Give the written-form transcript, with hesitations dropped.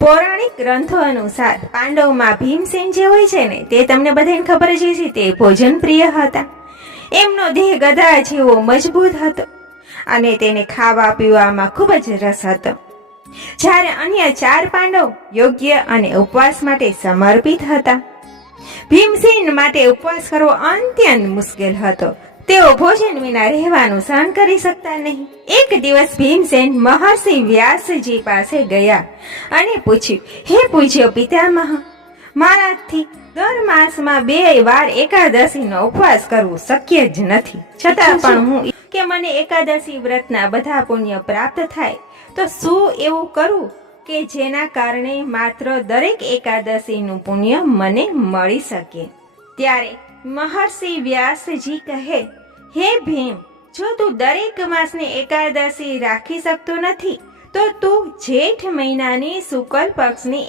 પૌરાણિક ગ્રંથો અનુસાર પાંડવોમાં ભીમસેન જે હોય છે ને તે તમને બધાને ખબર જ છે તે ભોજન પ્રિય હતા. એમનો દેહ ગધા જેવો મજબૂત હતો અને તેને ખાવા પીવામાં ખૂબ જ રસ હતો. જ્યારે અન્ય 4 પાંડવ યોગ્ય અને ઉપવાસ માટે સમર્પિત હતા. ભીમસેન માટે ઉપવાસ કરવો અત્યંત મુશ્કેલ હતો. તેઓ ભોજન વિના રહેવાનું સહન કરી શકતા નહીં. એક દિવસ ભીમસેન મહર્ષિ વ્યાસજી પાસે ગયા અને પૂછ્યું, હે પૂજ્ય પિતામહ, મારાથી દર માસમાં 2 વાર એકાદશીનો ઉપવાસ કરવું શક્ય જ નથી. છતાં પણ હું કે મને એકાદશી વ્રતના બધા પુણ્ય પ્રાપ્ત થાય, તો શું એવું કરું કે જેના કારણે માત્ર દરેક એકાદશીનું પુણ્ય મને મળી શકે? ત્યારે મહર્ષિ વ્યાસજી કહે, હે ભીમ, જો તું દરેક માસની એકાદશી રાખી શકતો નથી તો તું જેઠ મહિનાની શુક્લ પક્ષની